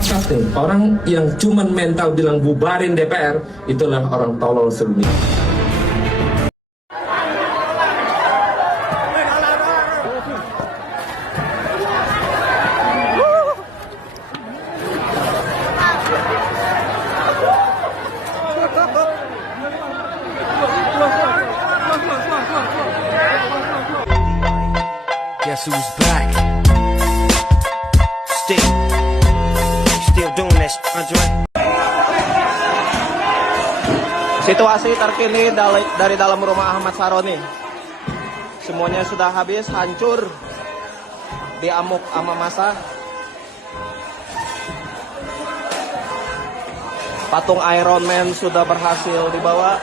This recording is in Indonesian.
cacat nih, orang yang cuman mental bilang bubarin DPR, itulah orang tolol sedunia. Guess who's back? Still doing that, Andre. Situasi terkini dari dalam rumah Ahmad Saroni. Semuanya sudah habis, hancur, diamuk sama massa. Patung Iron Man sudah berhasil dibawa.